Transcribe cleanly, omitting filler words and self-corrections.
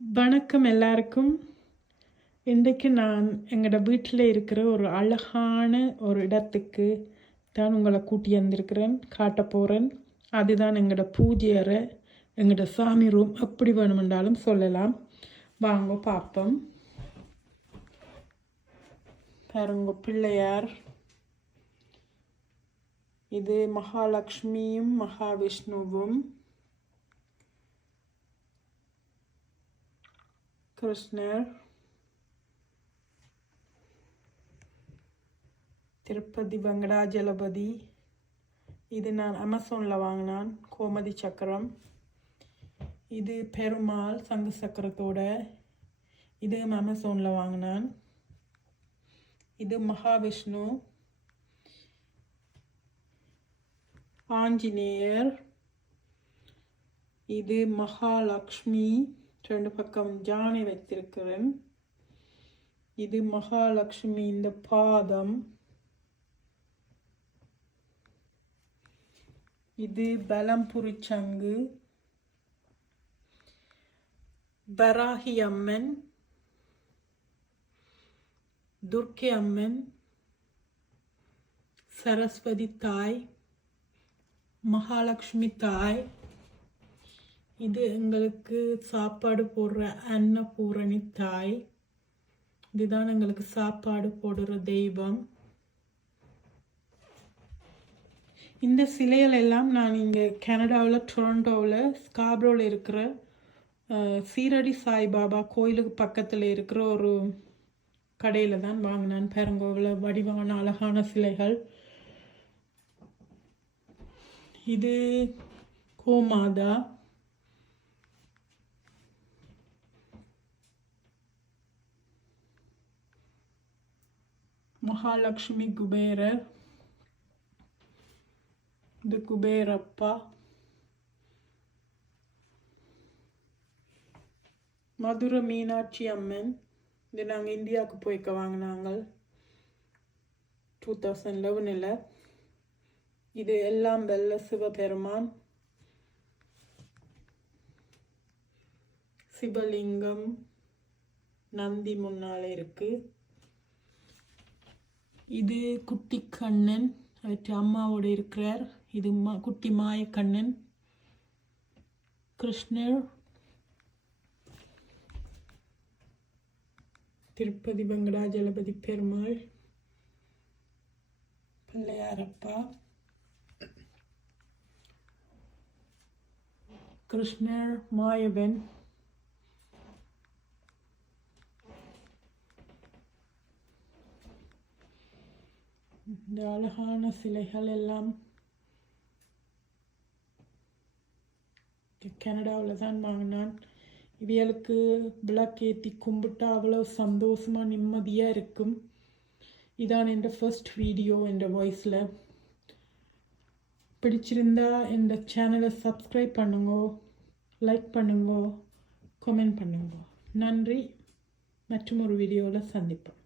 வணக்கம் எல்லாருக்கும். இன்றைக்கு நான் எங்களோட வீட்டில் இருக்கிற ஒரு அழகான ஒரு இடத்துக்கு தான் உங்களை கூட்டி வந்திருக்கிறேன், காட்ட போகிறேன். அதுதான் எங்களோட பூஜை அறை, எங்களோட சாமி ரூம், எப்படி வேணுமென்றாலும் சொல்லலாம். வாங்க பார்ப்போம். பாருங்க, பிள்ளையார். இது மகாலட்சுமியும் மகாவிஷ்ணுவும், கிருஷ்ணர், திருப்பதி வெங்கடாஜலபதி. இது நான் அமேசானில் வாங்கினான், கோமதி சக்கரம். இது பெருமாள் சங்கு சக்கரத்தோட, இது அமேசானில் வாங்கினான். இது மகாவிஷ்ணு, ஆஞ்சநேயர். இது மகாலட்சுமி, ரெண்டு பக்கம் ஜானை வைத்திருக்கிறேன். இது மகாலட்சுமி இந்த பாதம். இது பலம்புரி சங்கு. வராகி அம்மன், துர்க்கை அம்மன், சரஸ்வதி தாய், மகாலட்சுமி தாய். இது எங்களுக்கு சாப்பாடு போடுற அன்னபூரணி தாய். இதுதான் எங்களுக்கு சாப்பாடு போடுற தெய்வம். இந்த சிலைகள் எல்லாம் நான் இங்கே கனடாவில், டொரண்டோவில், ஸ்காப்ரோவில் இருக்கிற சீரடி சாய்பாபா கோயிலுக்கு பக்கத்தில் இருக்கிற ஒரு கடையில் தான் வாங்கினான். பெருங்கோவில் வடிவான அழகான சிலைகள். இது கோமாதா. மகாலட்சுமி குபேரர். இது குபேரப்பா. மதுரை மீனாட்சி அம்மன். இது நாங்கள் இந்தியாவுக்கு போய்க்க வாங்கினாங்க 2011. இது எல்லாம் வெள்ள சிவபெருமான். சிவலிங்கம் நந்தி முன்னாலே இருக்கு. இது குட்டி கண்ணன், அவற்றை அம்மாவோட இருக்கிறார். இது குட்டி மாய கண்ணன். கிருஷ்ணர். திருப்பதி வெங்கடாஜலபதி பெருமாள், பிள்ளையாரப்பா, கிருஷ்ணர் மாயவன். இந்த அழகான சிலைகள் எல்லாம் கனடாவில் தான் வாங்கினான். இவைகளுக்கு விளக்கேற்றி கும்பிட்டா அவ்வளோ சந்தோஷமாக நிம்மதியாக இருக்கும். இதான் என் ஃபர்ஸ்ட் வீடியோ என் வாய்ஸில். பிடிச்சிருந்தா என் சேனலை சப்ஸ்கிரைப் பண்ணுங்க, லைக் பண்ணுங்க, கமெண்ட் பண்ணுங்க. நன்றி. மற்றும் ஒரு வீடியோவில் சந்திப்போம்.